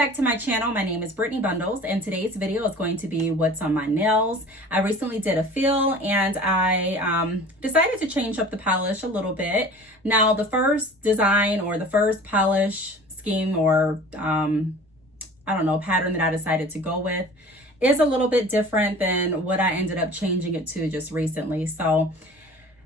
back to my channel. My name is Brittany Bundles, and today's video is going to be what's on my nails. I recently did a fill, and I decided to change up the polish a little bit. Now, the first design or the first polish scheme or I don't know, pattern that I decided to go with is a little bit different than what I ended up changing it to just recently. So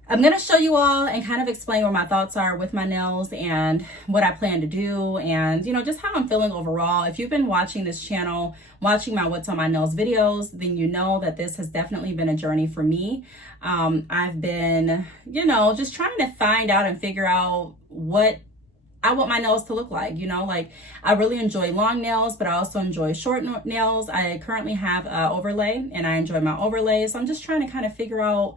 I'm going to show you all and kind of explain what my thoughts are with my nails and what I plan to do and, just how I'm feeling overall. If you've been watching this channel, watching my What's on My Nails videos, then you know that this has definitely been a journey for me. I've been, just trying to find out and figure out what I want my nails to look like. I really enjoy long nails, but I also enjoy short nails. I currently have an overlay and I enjoy my overlay. So I'm just trying to kind of figure out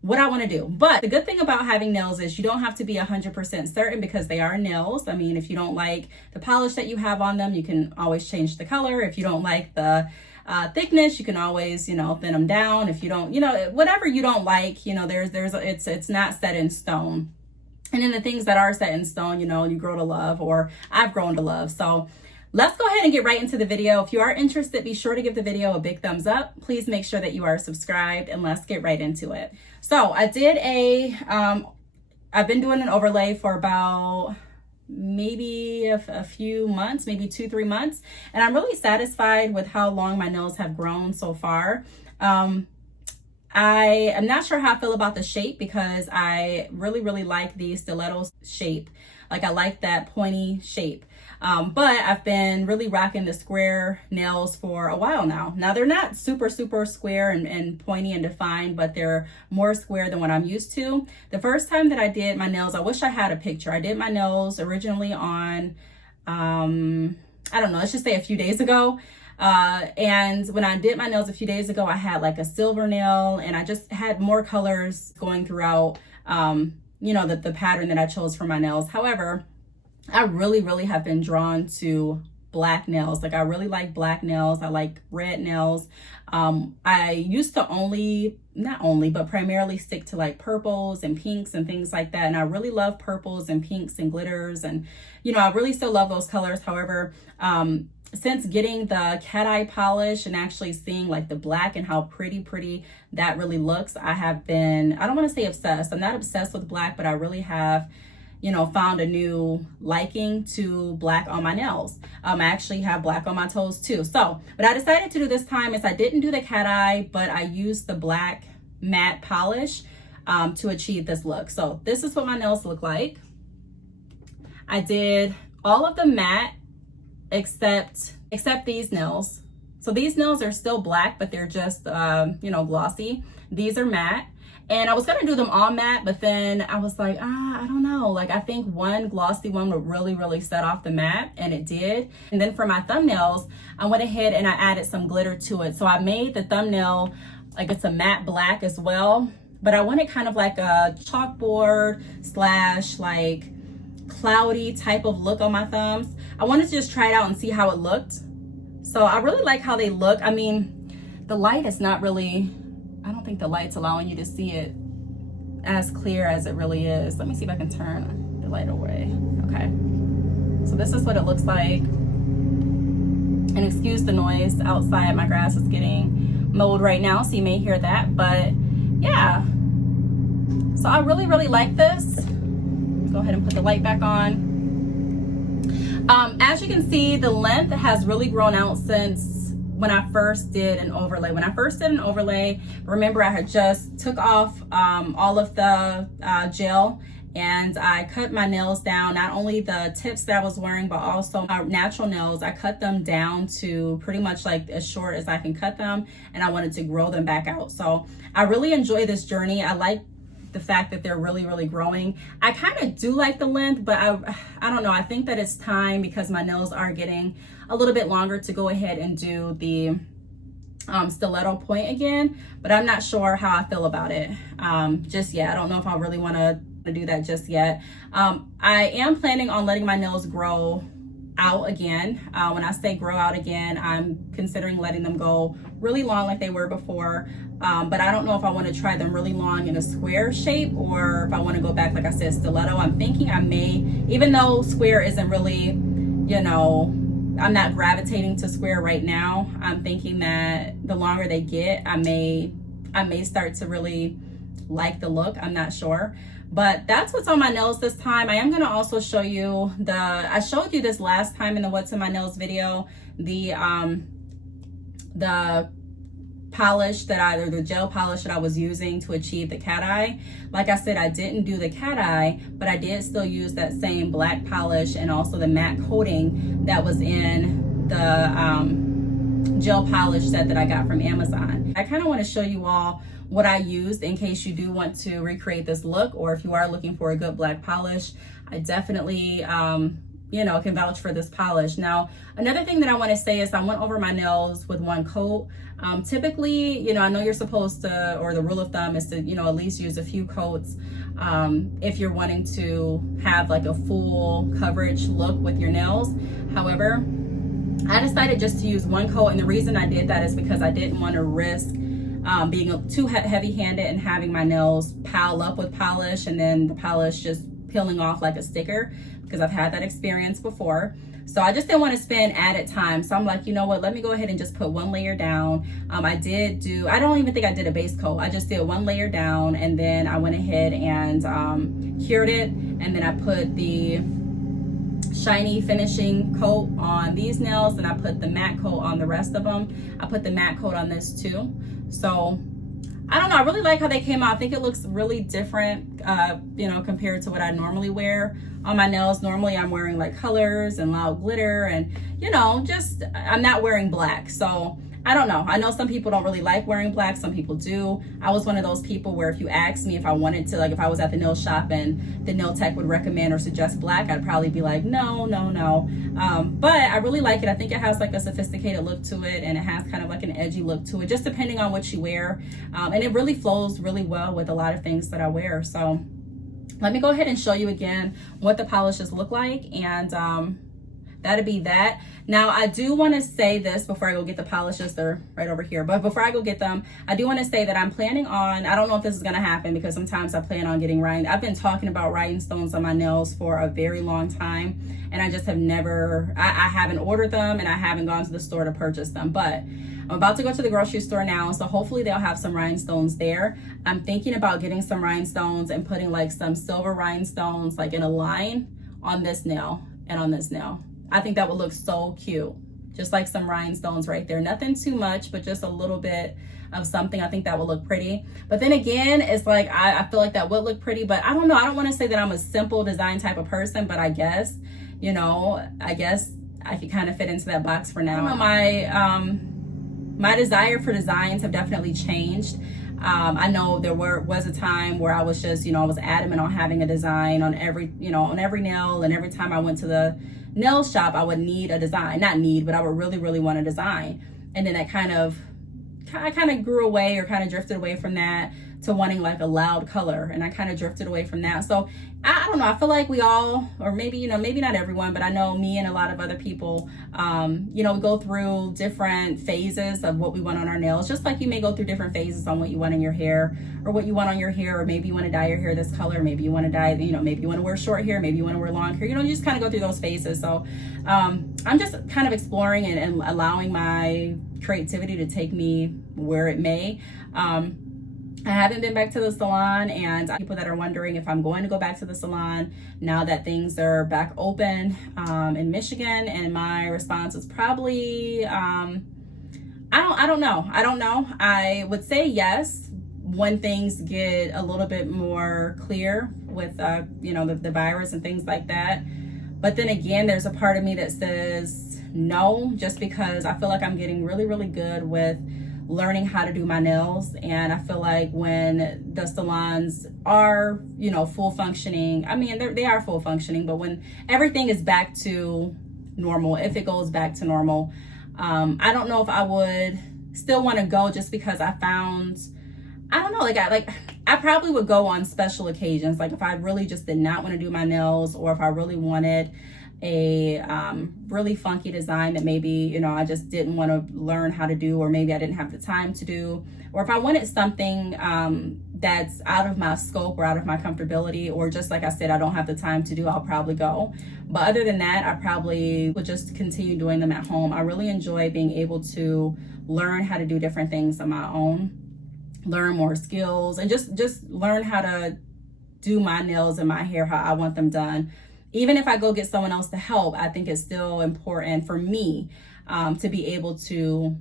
what I want to do. But the good thing about having nails is you don't have to be 100% certain because they are nails. I mean, if you don't like the polish that you have on them, you can always change the color. If you don't like the thickness, you can always, thin them down. If you don't, whatever you don't like, it's not set in stone. And then the things that are set in stone, you grow to love, or I've grown to love. So let's go ahead and get right into the video. If you are interested, be sure to give the video a big thumbs up. Please make sure that you are subscribed, and let's get right into it. So I did I've been doing an overlay for about maybe a few months, maybe 2-3 months. And I'm really satisfied with how long my nails have grown so far. I am not sure how I feel about the shape because I really like the stiletto shape. Like I like that pointy shape. But I've been really rocking the square nails for a while now. Now they're not super square and pointy and defined, but they're more square than what I'm used to. The first time that I did my nails, I wish I had a picture. I did my nails originally on, I don't know, let's just say a few days ago. And when I did my nails a few days ago, I had like a silver nail and I just had more colors going throughout, the pattern that I chose for my nails. However, I really have been drawn to black nails. Like I really like black nails. I like red nails. I used to but primarily stick to like purples and pinks and things like that. And I really love purples and pinks and glitters. And, I really still love those colors. However, since getting the cat eye polish and actually seeing like the black and how pretty that really looks, I have been, I don't want to say obsessed. I'm not obsessed with black, but I really have found a new liking to black on my nails. I actually have black on my toes too. So, what I decided to do this time is I didn't do the cat eye, but I used the black matte polish to achieve this look. So this is what my nails look like. I did all of the matte except these nails. So these nails are still black, but they're just, glossy. These are matte. And I was going to do them all matte, but then I was like, I don't know. Like, I think one glossy one would really set off the matte, and it did. And then for my thumbnails, I went ahead and I added some glitter to it. So I made the thumbnail, like it's a matte black as well, but I wanted kind of like a chalkboard / like cloudy type of look on my thumbs. I wanted to just try it out and see how it looked. So I really like how they look. I mean, the light is not really, I don't think the light's allowing you to see it as clear as it really is. Let me see if I can turn the light away. Okay. So this is what it looks like. And excuse the noise outside. My grass is getting mowed right now, so you may hear that. But yeah. So I really like this. Go ahead and put the light back on. As you can see, the length has really grown out since when I first did an overlay. When I first did an overlay, remember I had just took off all of the gel and I cut my nails down, not only the tips that I was wearing, but also my natural nails. I cut them down to pretty much like as short as I can cut them, and I wanted to grow them back out. So I really enjoy this journey. I like the fact that they're really growing. I kind of do like the length, but I don't know. I think that it's time because my nails are getting a little bit longer to go ahead and do the stiletto point again, but I'm not sure how I feel about it just yet. I don't know if I really want to do that just yet. I am planning on letting my nails grow out again. When I say grow out again, I'm considering letting them go really long like they were before. But I don't know if I want to try them really long in a square shape or if I want to go back, like I said, stiletto. I'm thinking I may, even though square isn't really, I'm not gravitating to square right now. I'm thinking that the longer they get, I may start to really like the look. I'm not sure. But that's what's on my nails this time. I am going to also show you I showed you this last time in the what's in my nails video, the polish or the gel polish that I was using to achieve the cat eye. Like I said, I didn't do the cat eye, but I did still use that same black polish and also the matte coating that was in the gel polish set that I got from Amazon. I kind of want to show you all what I used in case you do want to recreate this look, or if you are looking for a good black polish. I definitely can vouch for this polish. Now, another thing that I want to say is I went over my nails with one coat. Typically, I know you're supposed to, or the rule of thumb is to, at least use a few coats if you're wanting to have like a full coverage look with your nails. However, I decided just to use one coat, and the reason I did that is because I didn't want to risk being too heavy-handed and having my nails pile up with polish and then the polish just peeling off like a sticker, because I've had that experience before. So I just didn't want to spend added time. So I'm like, you know what, let me go ahead and just put one layer down. I don't even think I did a base coat. I just did one layer down, and then I went ahead and cured it. And then I put the shiny finishing coat on these nails, and I put the matte coat on the rest of them. I put the matte coat on this too. So I don't know, I really like how they came out. I think it looks really different, compared to what I normally wear on my nails. Normally I'm wearing like colors and loud glitter and, I'm not wearing black. So I don't know. I know some people don't really like wearing black. Some people do. I was one of those people where if you asked me if I wanted to, like if I was at the nail shop and the nail tech would recommend or suggest black, I'd probably be like, no. But I really like it. I think it has like a sophisticated look to it, and it has kind of like an edgy look to it, just depending on what you wear. And it really flows really well with a lot of things that I wear. So let me go ahead and show you again what the polishes look like, and that'll be that. Now, I do want to say this before I go get the polishes. They're right over here. But before I go get them, I do want to say that I'm planning on, I don't know if this is going to happen because sometimes I plan on getting I've been talking about rhinestones on my nails for a very long time. And I just have I haven't ordered them, and I haven't gone to the store to purchase them. But I'm about to go to the grocery store now, so hopefully they'll have some rhinestones there. I'm thinking about getting some rhinestones and putting like some silver rhinestones like in a line on this nail and on this nail. I think that would look so cute. Just like some rhinestones right there. Nothing too much, but just a little bit of something. I think that would look pretty. But then again, it's like, I feel like that would look pretty, but I don't know. I don't want to say that I'm a simple design type of person, but I guess I could kind of fit into that box for now. My desire for designs have definitely changed. I know there was a time where I was just, I was adamant on having a design on every nail, and every time I went to the nail shop, I would need a design. Not need, but I would really, really want a design. And then I kind of grew away, or kind of drifted away from that to wanting like a loud color. And I kind of drifted away from that. So I don't know. I feel like we all, or maybe, maybe not everyone, but I know me and a lot of other people, we go through different phases of what we want on our nails. Just like you may go through different phases on what you want in your hair, or what you want on your hair, or maybe you want to dye your hair this color. Maybe you want to dye, maybe you want to wear short hair. Maybe you want to wear long hair. You just kind of go through those phases. So I'm just kind of exploring and allowing my creativity to take me where it may. I haven't been back to the salon, and people that are wondering if I'm going to go back to the salon now that things are back open in Michigan, and my response is probably I don't know. I would say yes when things get a little bit more clear with the virus and things like that. But then again, there's a part of me that says no, just because I feel like I'm getting really, really good with learning how to do my nails. And I feel like when the salons are, full functioning, I mean, they are full functioning, but when everything is back to normal, if it goes back to normal, I don't know if I would still want to go, just because I found, I don't know, I probably would go on special occasions. Like if I really just did not want to do my nails, or if I really wanted a really funky design that maybe, you know, I just didn't want to learn how to do, or maybe I didn't have the time to do, or if I wanted something that's out of my scope or out of my comfortability, or just like I said, I don't have the time to do, I'll probably go. But other than that, I probably would just continue doing them at home. I really enjoy being able to learn how to do different things on my own, learn more skills, and just learn how to do my nails and my hair how I want them done. Even if I go get someone else to help, I think it's still important for me to be able to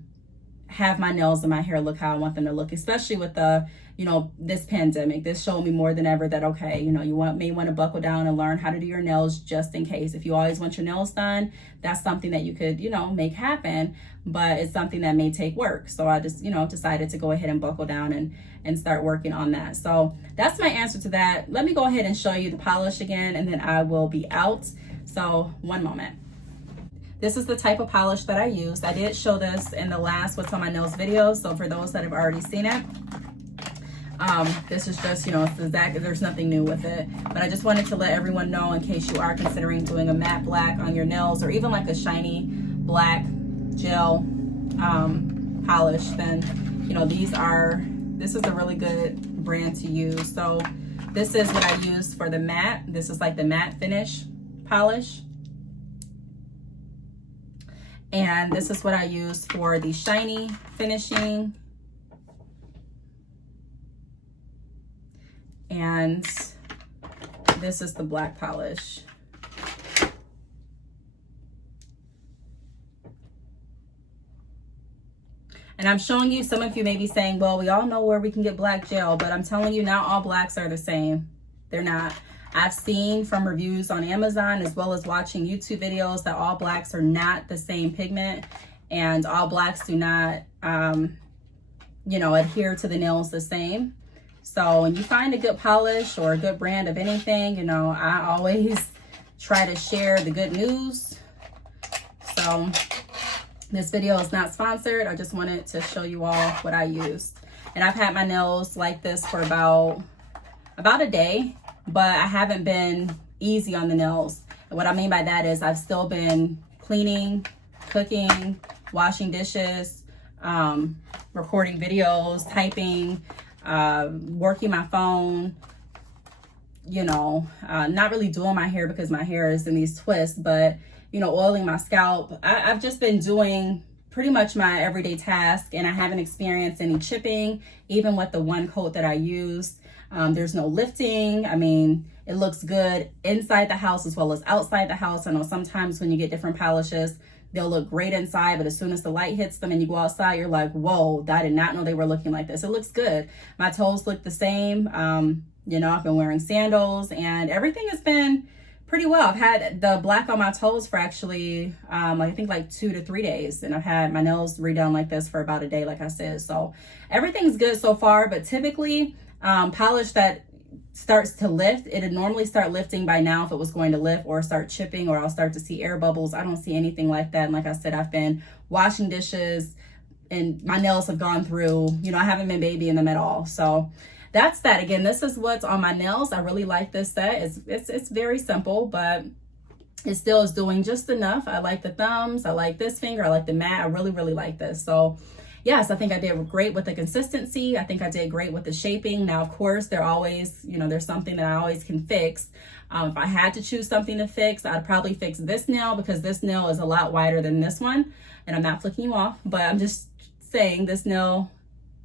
have my nails and my hair look how I want them to look, especially with the, you know, this pandemic. This showed me more than ever that, okay, you know, may want to buckle down and learn how to do your nails just in case. If you always want your nails done, that's something that you could, you know, make happen, but it's something that may take work. So I just, you know, decided to go ahead and buckle down and start working on that. So that's my answer to that. Let me go ahead and show you the polish again, and then I will be out. So one moment. This is the type of polish that I used. I did show this in the last What's on My Nails video. So for those that have already seen it, this is just, you know, it's exactly, there's nothing new with it. But I just wanted to let everyone know, in case you are considering doing a matte black on your nails, or even like a shiny black gel polish, then, you know, this is a really good brand to use. So this is what I use for the matte. This is like the matte finish polish. And this is what I use for the shiny finishing. And this is the black polish. And I'm showing you, some of you may be saying, well, we all know where we can get black gel, but I'm telling you, not all blacks are the same. They're not. I've seen from reviews on Amazon, as well as watching YouTube videos, that all blacks are not the same pigment, and all blacks do not, you know, adhere to the nails the same. So when you find a good polish or a good brand of anything, you know, I always try to share the good news. So this video is not sponsored. I just wanted to show you all what I used. And I've had my nails like this for about a day, but I haven't been easy on the nails. And what I mean by that is I've still been cleaning, cooking, washing dishes, recording videos, typing, working my phone, you know, not really doing my hair because my hair is in these twists, but, you know, oiling my scalp. I've just been doing pretty much my everyday task, and I haven't experienced any chipping, even with the one coat that I used. There's no lifting. I mean, it looks good inside the house as well as outside the house. I know sometimes when you get different polishes, they'll look great inside, but as soon as the light hits them and you go outside, you're like, whoa, I did not know they were looking like this. It looks good. My toes look the same. You know, I've been wearing sandals and everything has been pretty well. I've had the black on my toes for actually, I think like 2 to 3 days. And I've had my nails redone like this for about a day, like I said. So everything's good so far, but typically polish that starts to lift, it'd normally start lifting by now if it was going to lift, or start chipping, or I'll start to see air bubbles. I don't see anything like that. And like I said, I've been washing dishes and my nails have gone through, you know, I haven't been babying them at all. So that's that. Again, this is what's on my nails. I really like this set. It's very simple, but it still is doing just enough. I like the thumbs. I like this finger. I like the matte. I really, really like this. So yes, I think I did great with the consistency. I think I did great with the shaping. Now, of course, there's something that I always can fix. If I had to choose something to fix, I'd probably fix this nail, because this nail is a lot wider than this one. And I'm not flicking you off, but I'm just saying this nail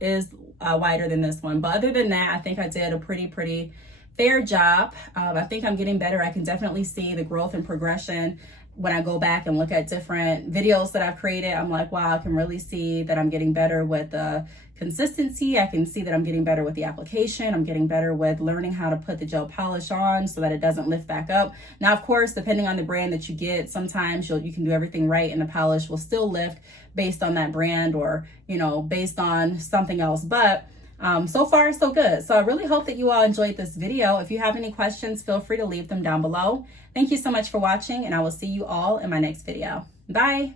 is wider than this one. But other than that, I think I did a pretty fair job. I think I'm getting better. I can definitely see the growth and progression. When I go back and look at different videos that I've created, I'm like, wow, I can really see that I'm getting better with the consistency. I can see that I'm getting better with the application. I'm getting better with learning how to put the gel polish on so that it doesn't lift back up. Now, of course, depending on the brand that you get, sometimes you can do everything right and the polish will still lift based on that brand, or, you know, based on something else. But so far, so good. So I really hope that you all enjoyed this video. If you have any questions, feel free to leave them down below. Thank you so much for watching, and I will see you all in my next video. Bye.